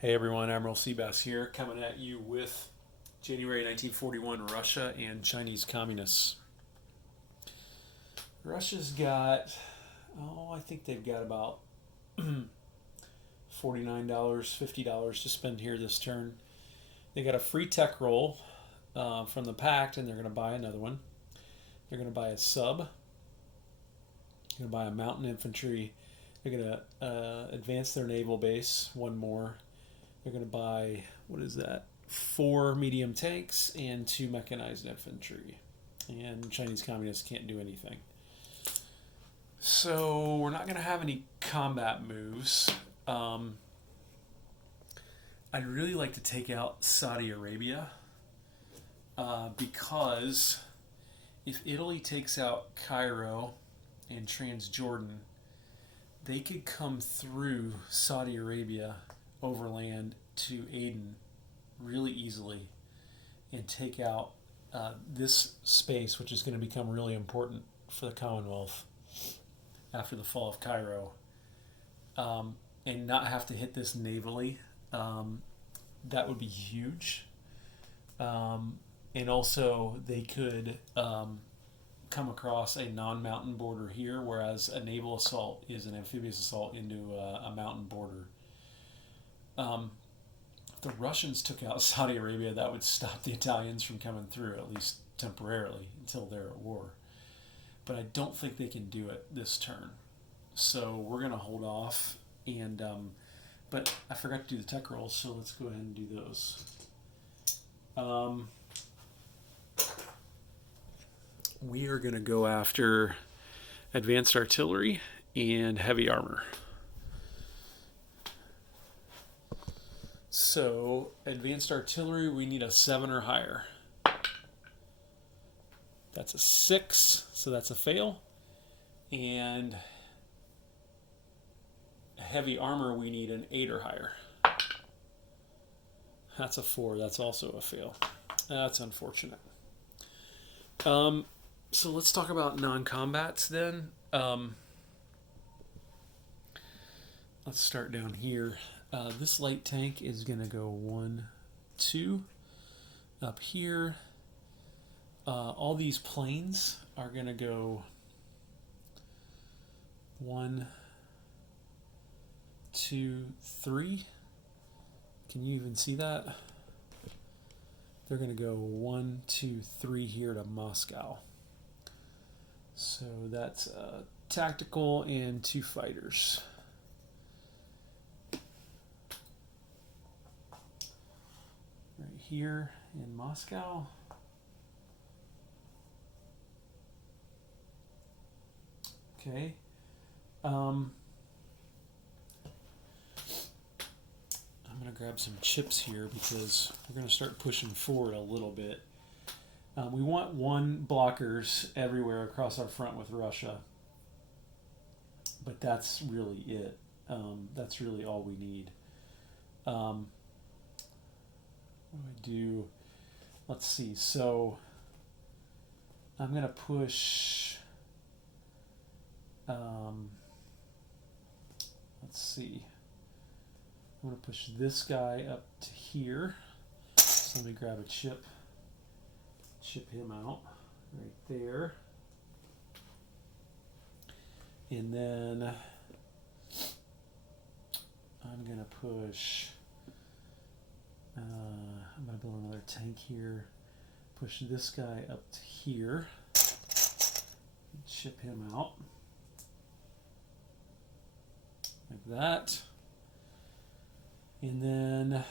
Hey everyone, Admiral Seabass here, coming at you with January 1941 Russia and Chinese communists. Russia's got, I think they've got about $49, $50 to spend here this turn. They got a free tech roll from the Pact, and they're going to buy another one. They're going to buy a sub. They're going to buy a mountain infantry. They're going to advance their naval base one more. They're going to buy, what is that? 4 medium tanks and 2 mechanized infantry. And Chinese communists can't do anything. So we're not going to have any combat moves. I'd really like to take out Saudi Arabia because if Italy takes out Cairo and Transjordan, they could come through Saudi Arabia overland to Aden really easily and take out this space, which is going to become really important for the Commonwealth after the fall of Cairo, and not have to hit this navally. That would be huge. And also, they could come across a non-mountain border here, whereas a naval assault is an amphibious assault into a mountain border. If the Russians took out Saudi Arabia, that would stop the Italians from coming through, at least temporarily, until they're at war. But I don't think they can do it this turn. So we're going to hold off. And but I forgot to do the tech rolls, so let's go ahead and do those. We are going to go after advanced artillery and heavy armor. So, advanced artillery, we need a 7 or higher. That's a 6, so that's a fail. And heavy armor, we need an 8 or higher. That's a 4, that's also a fail. That's unfortunate. So let's talk about non-combats then. Let's start down here. This light tank is going to go 1, 2. Up here, all these planes are going to go 1, 2, 3. Can you even see that? They're going to go 1, 2, 3 here to Moscow. So that's tactical and 2 fighters. Right here in Moscow. Okay. I'm going to grab some chips here because we're going to start pushing forward a little bit. We want 1 blockers everywhere across our front with Russia. But that's really it. That's really all we need. What do I do? Let's see. So I'm going to push... let's see. I'm going to push this guy up to here. So let me grab a chip. Chip him out right there. And then I'm going to push... I'm going to build another tank here. Push this guy up to here. Chip him out. Like that. And then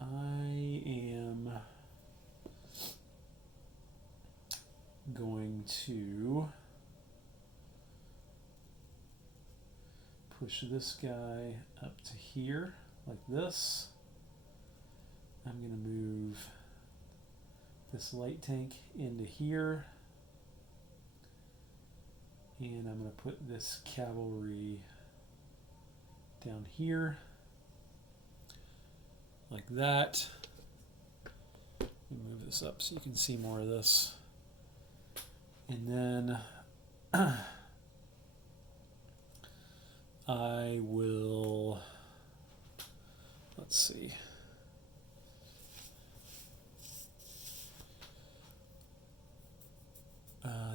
I am going to push this guy up to here like this. I'm going to move this light tank into here. And I'm going to put this cavalry down here, like that. Move this up so you can see more of this. And then I will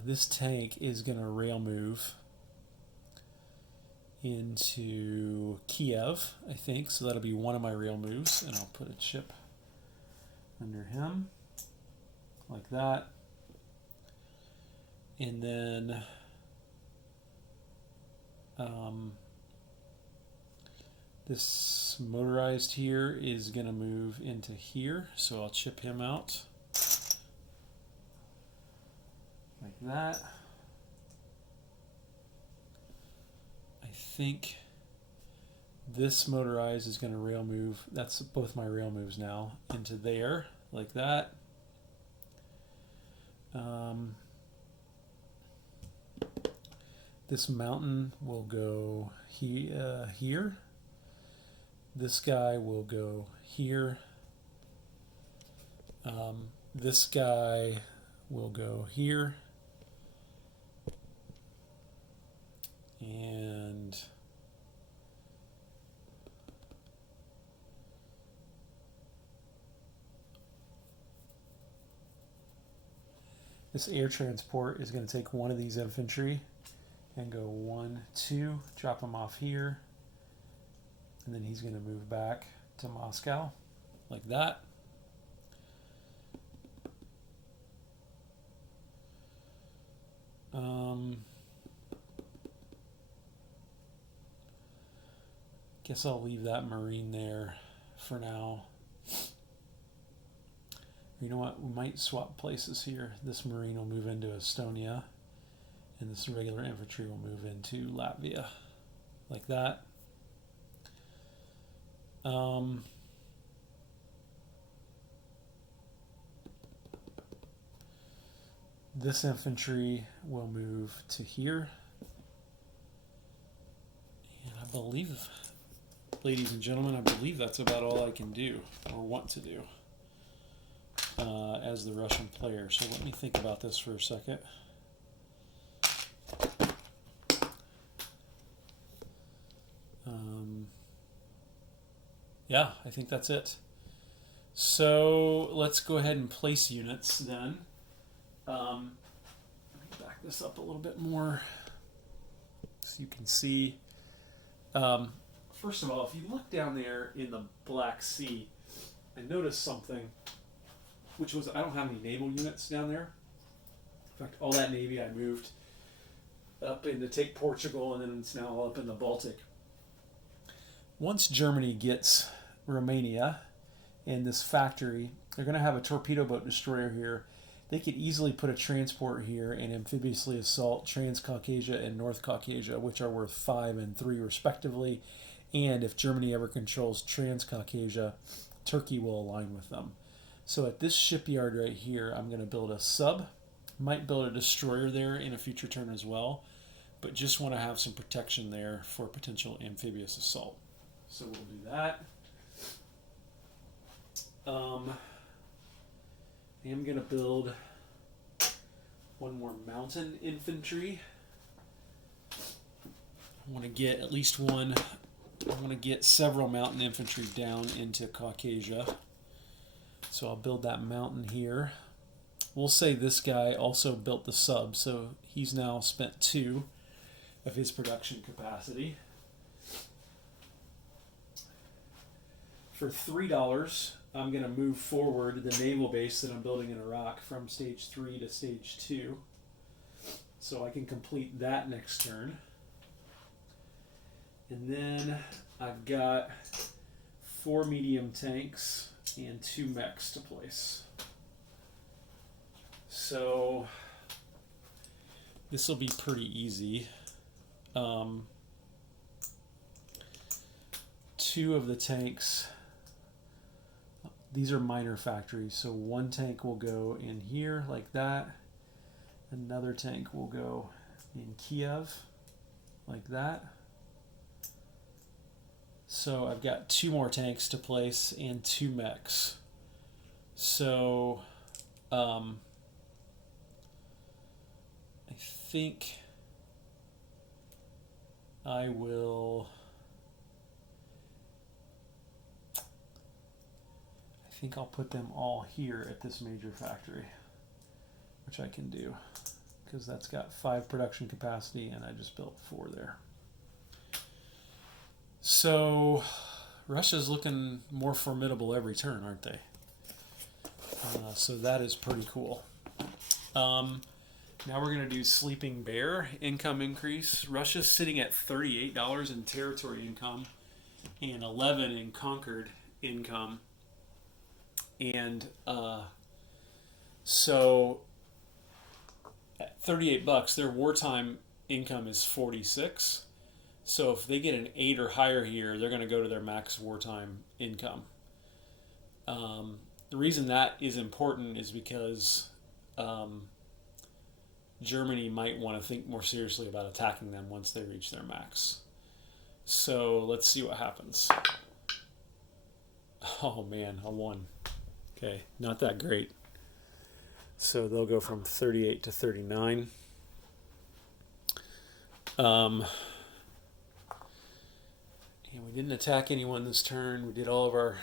this tank is going to rail move into Kiev, I think. So that'll be one of my rail moves, and I'll put a chip under him like that. And then this motorized here is going to move into here, so I'll chip him out like that. I think this motorized is going to rail move, that's both my rail moves now, into there like that. This mountain will go here. This guy will go here. This guy will go here. And this air transport is going to take one of these infantry and go 1, 2, drop him off here, and then he's going to move back to Moscow like that. Guess I'll leave that Marine there for now. You know what? We might swap places here. This Marine will move into Estonia, and this regular infantry will move into Latvia, like that. This infantry will move to here. And I believe, ladies and gentlemen, I believe that's about all I can do or want to do as the Russian player. So let me think about this for a second. Yeah, I think that's it. So let's go ahead and place units then. Let me back this up a little bit more so you can see. First of all, if you look down there in the Black Sea, I noticed something, which was I don't have any naval units down there. In fact, all that Navy I moved up in to take Portugal, and then it's now all up in the Baltic. Once Germany gets Romania and this factory, they're going to have a torpedo boat destroyer here. They could easily put a transport here and amphibiously assault Transcaucasia and North Caucasia, which are worth 5 and 3 respectively. And if Germany ever controls Transcaucasia, Turkey will align with them. So at this shipyard right here, I'm going to build a sub. Might build a destroyer there in a future turn as well, but just want to have some protection there for potential amphibious assault. So we'll do that. I am going to build one more mountain infantry. I want to get at least one. I want to get several mountain infantry down into Caucasia. So I'll build that mountain here. We'll say this guy also built the sub, so he's now spent 2 of his production capacity. For $3, I'm going to move forward the naval base that I'm building in Iraq from stage 3 to stage 2. So I can complete that next turn. And then I've got 4 medium tanks and 2 mechs to place. So this will be pretty easy. 2 of the tanks, these are minor factories, so 1 tank will go in here like that. Another tank will go in Kiev like that. So I've got 2 more tanks to place and 2 mechs. So I think I will. I think I'll put them all here at this major factory, which I can do because that's got 5 production capacity, and I just built 4 there. So Russia's looking more formidable every turn, aren't they? So that is pretty cool. Now we're going to do Sleeping Bear income increase. Russia's sitting at $38 in territory income and $11 in conquered income. And so at $38, their wartime income is 46. So if they get an 8 or higher here, they're going to go to their max wartime income. The reason that is important is because Germany might want to think more seriously about attacking them once they reach their max. So let's see what happens. Oh man, a 1. Okay, not that great. So they'll go from 38 to 39. And we didn't attack anyone this turn. We did all of our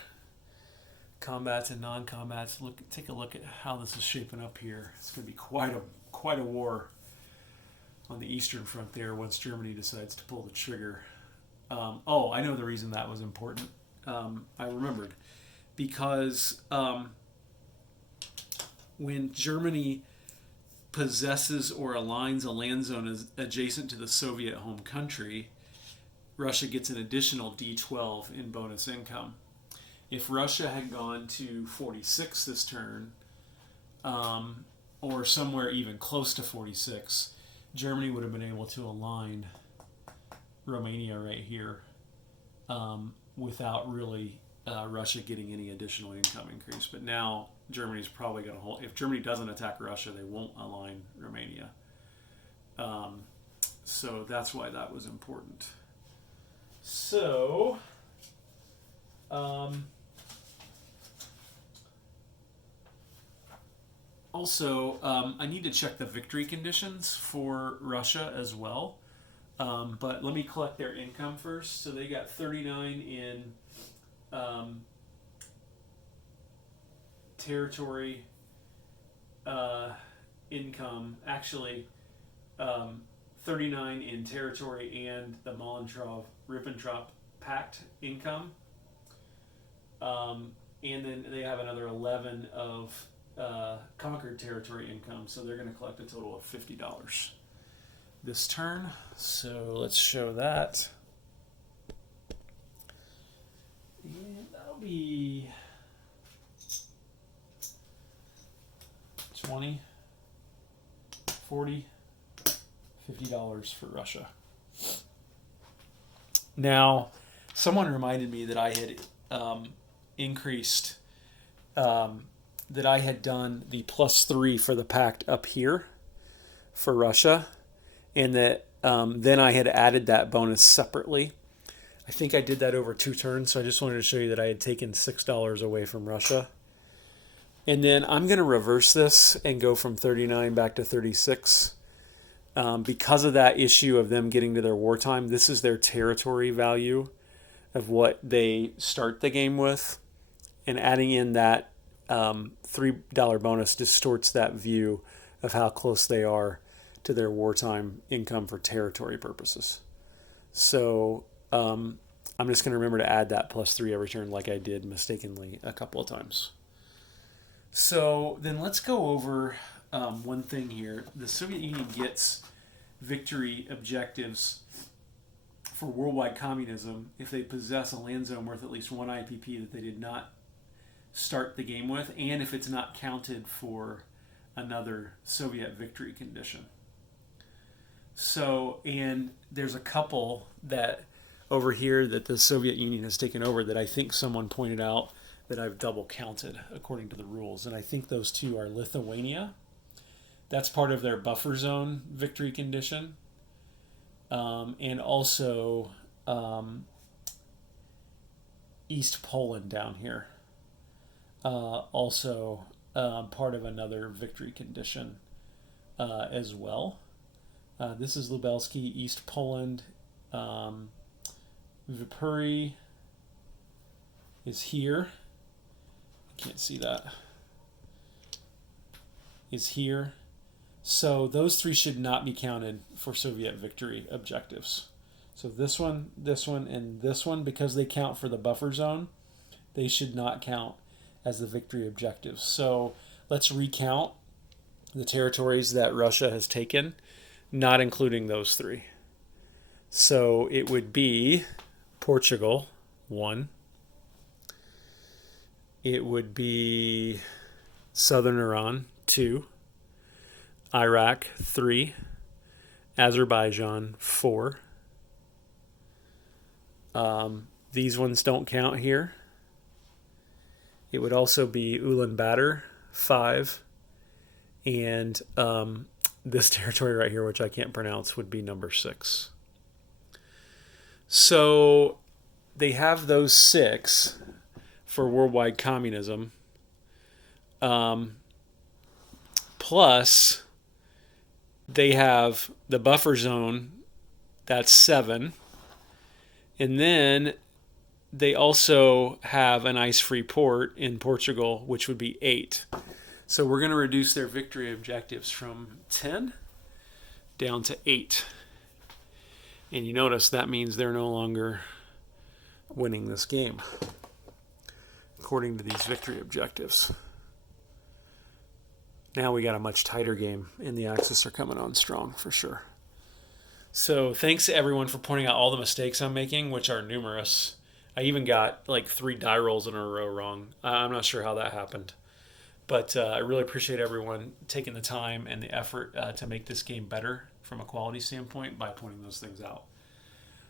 combats and non-combats. Take a look at how this is shaping up here. It's going to be quite a war on the Eastern Front there once Germany decides to pull the trigger. I know the reason that was important. I remembered. Because when Germany possesses or aligns a land zone as adjacent to the Soviet home country, Russia gets an additional D12 in bonus income. If Russia had gone to 46 this turn, or somewhere even close to 46, Germany would have been able to align Romania right here without really Russia getting any additional income increase. But now Germany's probably going to hold. If Germany doesn't attack Russia, they won't align Romania. So that's why that was important. So, also, I need to check the victory conditions for Russia as well. But let me collect their income first. So they got 39 in territory income. Actually, 39 in territory and the Molotov-Ribbentrop Pact income. And then they have another 11 of conquered territory income. So they're going to collect a total of $50 this turn. So let's show that. And that'll be 20, 40, $50 for Russia. Now, someone reminded me that I had increased, that I had done the +3 for the pact up here for Russia, and that then I had added that bonus separately. I think I did that over 2 turns, so I just wanted to show you that I had taken $6 away from Russia. And then I'm going to reverse this and go from 39 back to 36. Because of that issue of them getting to their wartime, this is their territory value of what they start the game with. And adding in that $3 bonus distorts that view of how close they are to their wartime income for territory purposes. So I'm just going to remember to add that +3 every turn like I did mistakenly a couple of times. So then let's go over one thing here. The Soviet Union gets victory objectives for worldwide communism if they possess a land zone worth at least 1 IPP that they did not start the game with, and if it's not counted for another Soviet victory condition. So, and there's a couple that over here that the Soviet Union has taken over that I think someone pointed out that I've double counted according to the rules. And I think those 2 are Lithuania. That's part of their buffer zone victory condition. And also East Poland down here. Also part of another victory condition as well. This is Lubelski, East Poland. Vipuri is here. Can't see that. Is here. So those three should not be counted for Soviet victory objectives. So this one, and this one, because they count for the buffer zone, they should not count as the victory objectives. So let's recount the territories that Russia has taken, not including those three. So it would be Portugal, 1. It would be southern Iran, 2. Iraq, 3. Azerbaijan, 4. These ones don't count here. It would also be Ulaanbaatar, 5. And this territory right here, which I can't pronounce, would be number 6. So they have those 6 for worldwide communism. Plus, they have the buffer zone, that's 7. And then they also have an ice-free port in Portugal, which would be 8. So we're going to reduce their victory objectives from 10 down to 8. And you notice that means they're no longer winning this game, according to these victory objectives. Now we got a much tighter game, and the Axis are coming on strong for sure. So thanks to everyone for pointing out all the mistakes I'm making, which are numerous. I even got like 3 die rolls in a row wrong. I'm not sure how that happened. But I really appreciate everyone taking the time and the effort to make this game better from a quality standpoint by pointing those things out.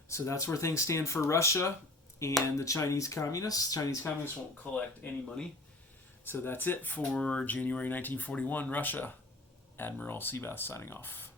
So that's where things stand for Russia and the Chinese Communists. Chinese Communists won't collect any money. So that's it for January 1941, Russia. Admiral Seabass signing off.